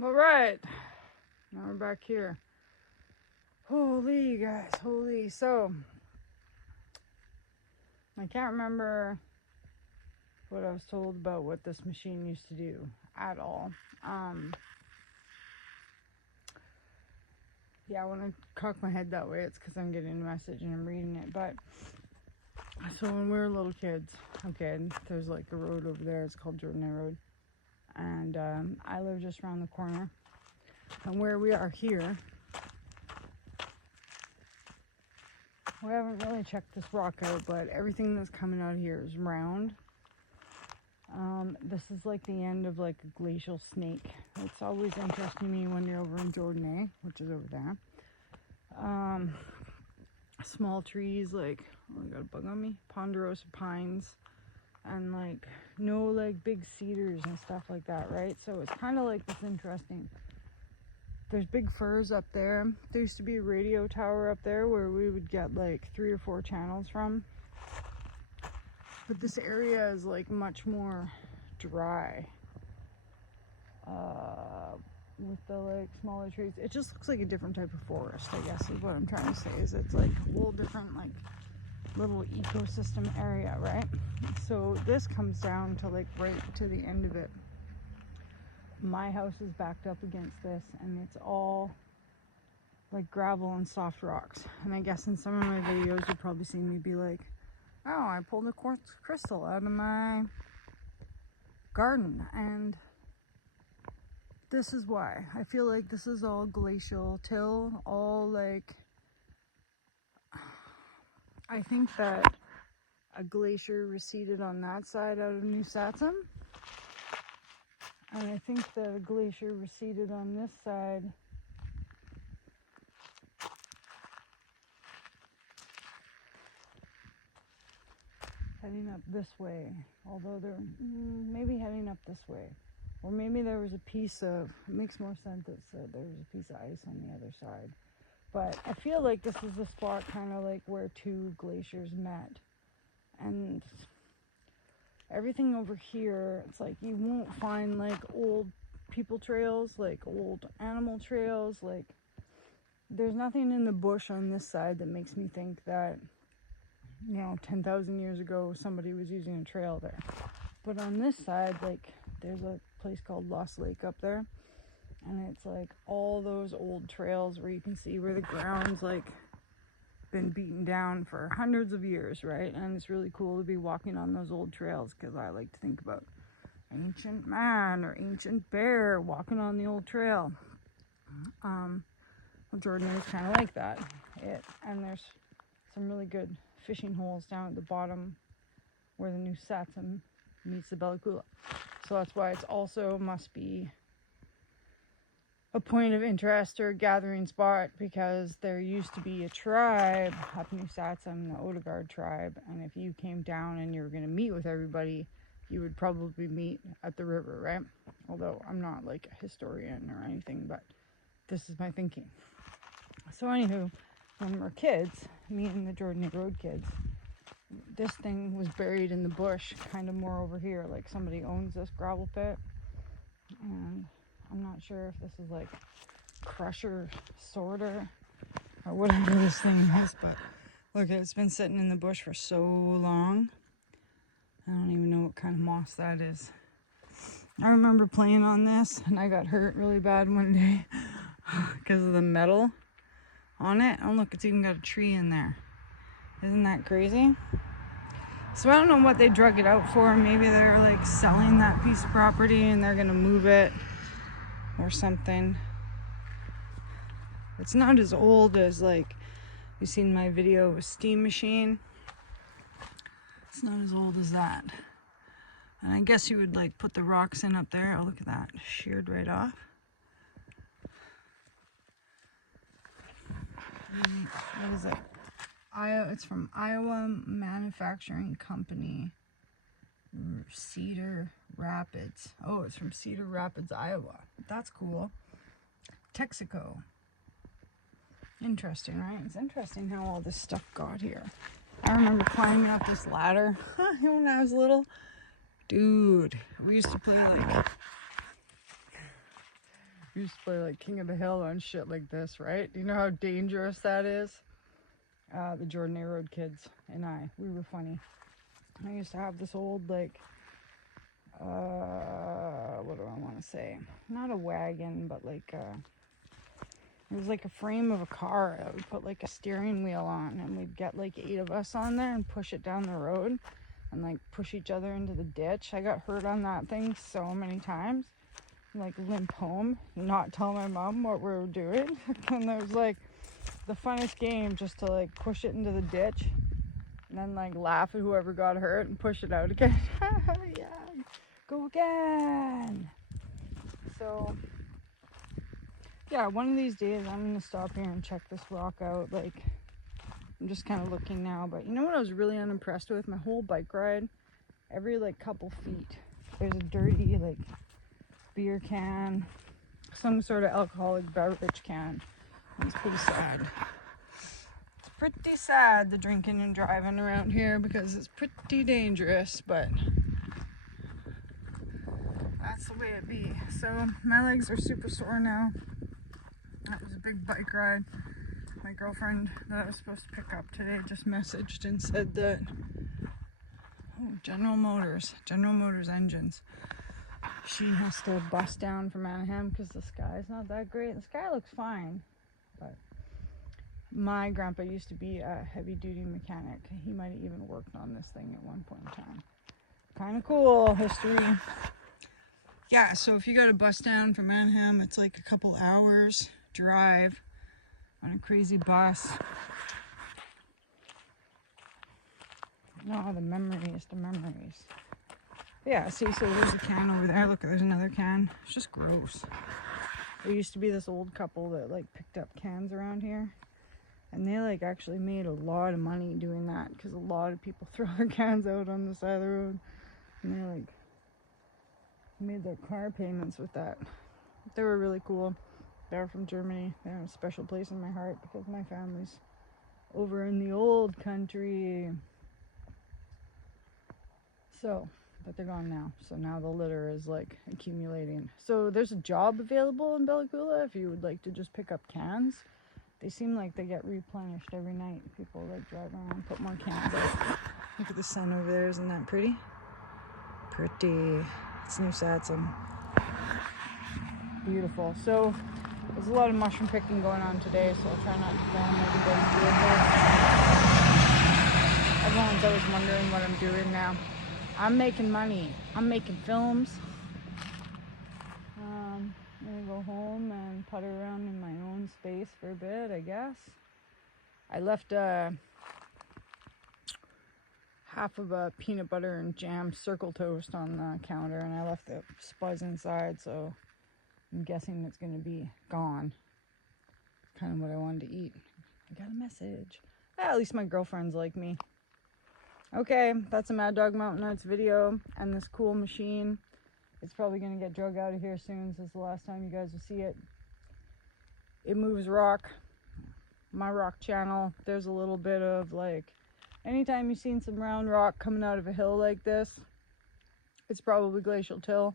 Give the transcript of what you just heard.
All right, now we're back here. Holy guys, holy. So, I can't remember what I was told about what this machine used to do at all. Yeah, when I cock my head that way, it's because I'm getting a message and I'm reading it. But, so when we were little kids, okay, there's like a road over there, it's called Jordan Road. And I live just around the corner. And where we are here, we haven't really checked this rock out, but everything that's coming out here is round. This is like the end of like a glacial snake. It's always interesting me when you're over in Jordan, which is over there. Small trees like, oh, I got a bug on me, ponderosa pines, and like no like big cedars and stuff like that, right? So it's kind of like this interesting. There's big firs up there. There used to be a radio tower up there where we would get like 3 or 4 channels from. But this area is like much more dry. With the like smaller trees. It just looks like a different type of forest, I guess is what I'm trying to say. Is it's like a little different, like little ecosystem area, right? So this comes down to like right to the end of it. My house is backed up against this, and it's all like gravel and soft rocks. And I guess in some of my videos you've probably seen me be like, oh, I pulled a quartz crystal out of my garden, and this is why. I feel like this is all glacial till all like, I think that a glacier receded on that side out of New Satsum, and I think that a glacier receded on this side heading up this way, although they're maybe heading up this way. Or maybe there was a piece of, it makes more sense that there was a piece of ice on the other side. But I feel like this is the spot kind of like where 2 glaciers met. And everything over here, it's like you won't find like old people trails, like old animal trails. Like there's nothing in the bush on this side that makes me think that, 10,000 years ago somebody was using a trail there. But on this side, like there's a place called Lost Lake up there, and it's like all those old trails where you can see where the ground's like been beaten down for hundreds of years, right? And it's really cool to be walking on those old trails, because I like to think about ancient man or ancient bear walking on the old trail. Well, Jordan is kind of like that. And there's some really good fishing holes down at the bottom where the New Satsum meets the Bella Coola. So that's why it's also must be a point of interest or a gathering spot, because there used to be a tribe up New Satsum, the Odegaard tribe, and if you came down and you were going to meet with everybody, you would probably meet at the river, right? Although I'm not like a historian or anything, but this is my thinking. So anywho, when we were kids, me and the Jordan Road kids, this thing was buried in the bush, kind of more over here, like somebody owns this gravel pit, and I'm not sure if this is like crusher sorter or whatever this thing is, but look, it's been sitting in the bush for so long. I don't even know what kind of moss that is. I remember playing on this and I got hurt really bad one day because of the metal on it. Oh look, it's even got a tree in there. Isn't that crazy? So I don't know what they drug it out for. Maybe they're like selling that piece of property and they're gonna move it or something. It's not as old as like you've seen my video with Steam Machine. It's not as old as that. And I guess you would like put the rocks in up there. Oh, look at that, sheared right off. What is it? It's from Iowa Manufacturing Company, Cedar Rapids. Oh, it's from Cedar Rapids, Iowa. That's cool. Texaco. Interesting, right? It's interesting how all this stuff got here. I remember climbing up this ladder when I was little. Dude, we used to play We used to play like King of the Hill on shit like this, right? Do you know how dangerous that is? The Jordan A. Road kids and we were funny. I used to have this old, like, what do I want to say? Not a wagon, but like, it was like a frame of a car that we put like a steering wheel on, and we'd get like 8 of us on there and push it down the road and like push each other into the ditch. I got hurt on that thing so many times. Like limp home, not tell my mom what we were doing. And there was like the funnest game just to like push it into the ditch and then like laugh at whoever got hurt and push it out again. Yeah, go again. So yeah, one of these days I'm gonna stop here and check this rock out. Like, I'm just kind of looking now, but you know what I was really unimpressed with? My whole bike ride, every like couple feet there's a dirty like beer can, some sort of alcoholic beverage can. It's pretty sad. It's pretty sad, the drinking and driving around here, because it's pretty dangerous, but that's the way it be. So my legs are super sore now. That was a big bike ride. My girlfriend that I was supposed to pick up today just messaged and said that, oh, General Motors engines. She has to bust down from Anaheim because the sky's not that great. The sky looks fine, but my grandpa used to be a heavy-duty mechanic. He might have even worked on this thing at one point in time. Kind of cool history. Yeah, so if you got to bust down from Anaheim, it's like a couple hours drive on a crazy bus. No, the memories. Yeah, see, so there's a can over there. Look, there's another can. It's just gross. There used to be this old couple that like picked up cans around here, and they like actually made a lot of money doing that, because a lot of people throw their cans out on the side of the road, and they like made their car payments with that. They were really cool. They're from Germany. They have a special place in my heart because my family's over in the old country. So, but they're gone now. So now the litter is like accumulating. So there's a job available in Bella Coola if you would like to just pick up cans. They seem like they get replenished every night. People like drive around, put more cans out. Look at the sun over there. Isn't that pretty? Pretty. It's New Satsum. Beautiful. So there's a lot of mushroom picking going on today, so I'll try not to film everybody's vehicle. Everyone's always wondering what I'm doing now. I'm making money. I'm making films. I'm gonna go home and putter around in my own space for a bit, I guess. I left half of a peanut butter and jam circle toast on the counter, and I left the spuds inside, so I'm guessing it's gonna be gone. Kind of what I wanted to eat. I got a message. At least my girlfriends like me. Okay, that's a Mad Dog Mountain Arts video, and this cool machine. It's probably going to get drug out of here soon, so it's the last time you guys will see it. It moves rock. My rock channel, there's a little bit of like, anytime you've seen some round rock coming out of a hill like this, it's probably glacial till.